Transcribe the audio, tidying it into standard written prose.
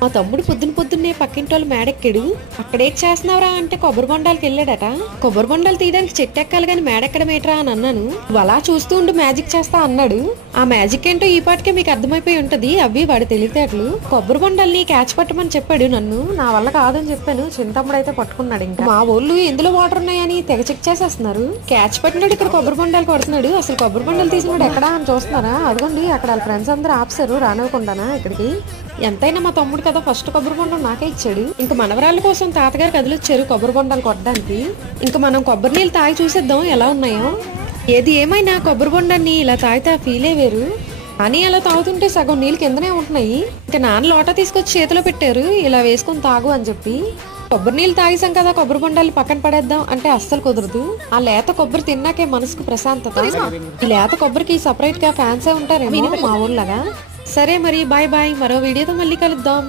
మా తమ్ముడు పొద్దున్నే పక్కింటోళ్ళు మేడెక్కాడు. అక్కడేం చేస్తున్నావురా అంటే కొబ్బరి బొండాలకి వెళ్ళాడట. కొబ్బరి బొండాలు తీయడానికి చెట్టు ఎక్కాలి గాని మేడెక్కడం ఏట్రా అని అన్నాను. అలా చూస్తూ ఉండి మ్యాజిక్ చేస్తా అన్నాడు. ఆ మ్యాజిక్ ఏంటో ఈ పాటికే మీకు అర్థమైపోయి ఉంటది. అవి వాడు తెలివితేటలు. కొబ్బరి బొండాల్ని క్యాచ్ పట్టమని చెప్పాడు నన్ను. నా వల్ల కాదని చెప్పాను. చిన్న తమ్ముడు అయితే పట్టుకున్నాడు. ఇంకా మా ఊళ్ళు ఎందులో వాటర్ ఉన్నాయని తెగ చెక్ చేసేస్తున్నారు. క్యాచ్ పట్టినాడు ఇక్కడ కొబ్బరి బొండాలు కొడుతున్నాడు. అసలు కొబ్బరి బొండాలు తీసినాడు ఎక్కడా అని చూస్తున్నారా? అదిగోండి అక్కడ వాళ్ళ ఫ్రెండ్స్ అందరూ ఆపుసారు రానివ్వకుండానా ఇక్కడికి. ఎంతైనా మా తమ్ముడు కదా ఫస్ట్ కొబ్బరి బొండం నాకే ఇచ్చాడు. ఇంకా మనవరాళ్ళ కోసం తాతగారు కదిలిచ్చారు కొబ్బరి బొండాలు కొట్టడానికి. ఇంకా మనం కొబ్బరి నీళ్ళు తాగి చూసేద్దాం ఎలా ఉన్నాయో. ఏది ఏమైనా కొబ్బరి బొండాన్ని ఇలా తాగితే ఆ ఫీలే వేరు. కానీ అలా తాగుతుంటే సగం నీళ్ళు కిందనే ఉంటున్నాయి. ఇంకా నాన్న లోటా తీసుకొచ్చి చేతిలో పెట్టారు ఇలా వేసుకొని తాగు అని చెప్పి. కొబ్బరి నీళ్ళు తాగేసాం కదా కొబ్బరి బొండాలు పక్కన పడేద్దాం అంటే అస్సలు కుదరదు. ఆ లేత కొబ్బరి తిన్నాకే మనసుకు ప్రశాంతత. ఈ లేత కొబ్బరికి సపరేట్ గా ఫ్యాన్సే ఉంటారేమో మా ఊర్లాగా. సరే మరి బాయ్ బాయ్. మరో వీడియోతో మళ్ళీ కలుద్దాం.